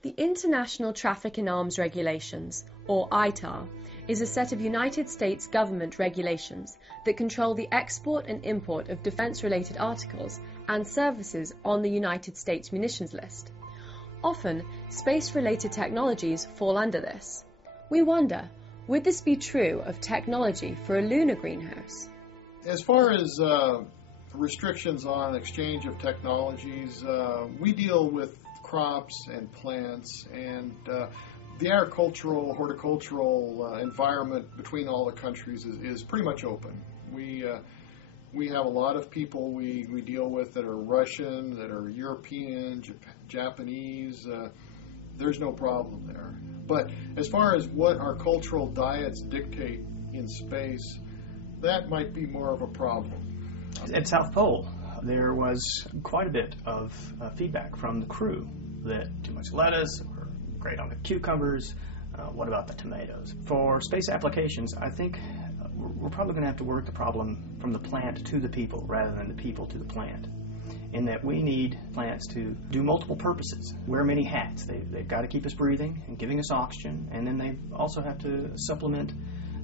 The International Traffic in Arms Regulations, or ITAR, is a set of United States government regulations that control the export and import of defense-related articles and services on the United States munitions list. Often, space-related technologies fall under this. We wonder, would this be true of technology for a lunar greenhouse? As far as restrictions on exchange of technologies, we deal with crops and plants, and the agricultural, horticultural environment between all the countries is pretty much open. We have a lot of people we deal with that are Russian, that are European, Japanese. There's no problem there. But as far as what our cultural diets dictate in space, that might be more of a problem. At South Pole, there was quite a bit of feedback from the crew that too much lettuce or great on the cucumbers. What about the tomatoes? For space applications, I think we're probably going to have to work the problem from the plant to the people rather than the people to the plant, in that we need plants to do multiple purposes, wear many hats. They've got to keep us breathing and giving us oxygen, and then they also have to supplement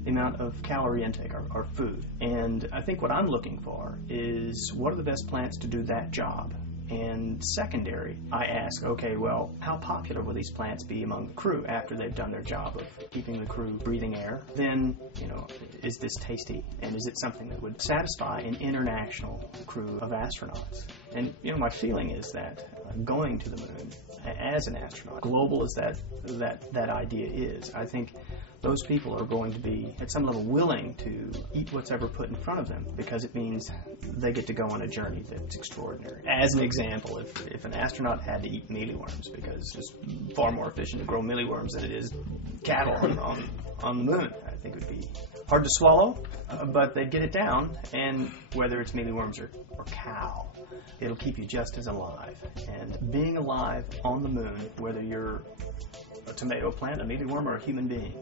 the amount of calorie intake, our food. And I think what I'm looking for is what are the best plants to do that job? And secondary, I ask, okay, well, how popular will these plants be among the crew after they've done their job of keeping the crew breathing air? Then, is this tasty? And is it something that would satisfy an international crew of astronauts? And, my feeling is that going to the moon as an astronaut, global as that idea is, I think those people are going to be, at some level, willing to eat what's ever put in front of them because it means they get to go on a journey that's extraordinary. As an example, if an astronaut had to eat mealyworms, because it's far more efficient to grow mealyworms than it is cattle on the moon, I think it would be hard to swallow, but they'd get it down, and whether it's mealyworms or cow, it'll keep you just as alive. And being alive on the moon, whether you're a tomato plant, a mealyworm, or a human being,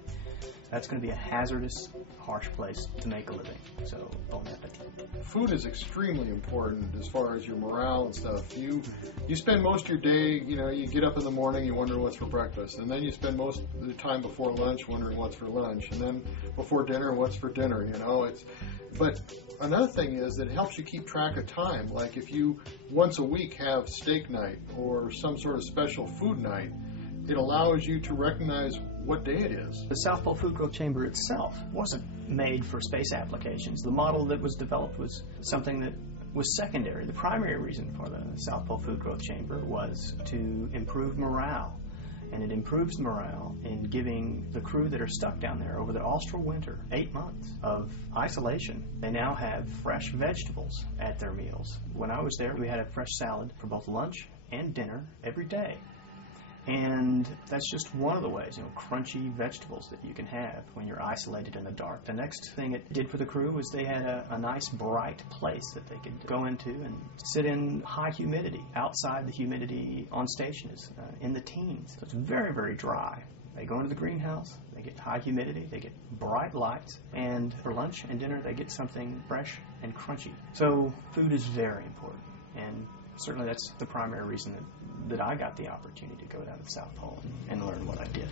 that's going to be a hazardous, harsh place to make a living. So, bon appetit. Food is extremely important as far as your morale and stuff. You spend most of your day, you get up in the morning, you wonder what's for breakfast, and then you spend most of the time before lunch wondering what's for lunch, and then before dinner, what's for dinner. But another thing is that it helps you keep track of time. Like if you once a week have steak night or some sort of special food night, it allows you to recognize what day it is. The South Pole Food Growth Chamber itself wasn't made for space applications. The model that was developed was something that was secondary. The primary reason for the South Pole Food Growth Chamber was to improve morale. And it improves morale in giving the crew that are stuck down there over the austral winter, 8 months of isolation. They now have fresh vegetables at their meals. When I was there, we had a fresh salad for both lunch and dinner every day. And that's just one of the ways, crunchy vegetables that you can have when you're isolated in the dark. The next thing it did for the crew was they had a nice bright place that they could go into and sit in high humidity. Outside, the humidity on station is in the teens. So it's very, very dry. They go into the greenhouse, they get high humidity, they get bright lights, and for lunch and dinner they get something fresh and crunchy. So food is very important, and certainly that's the primary reason that I got the opportunity to go down to the South Pole and learn what I did.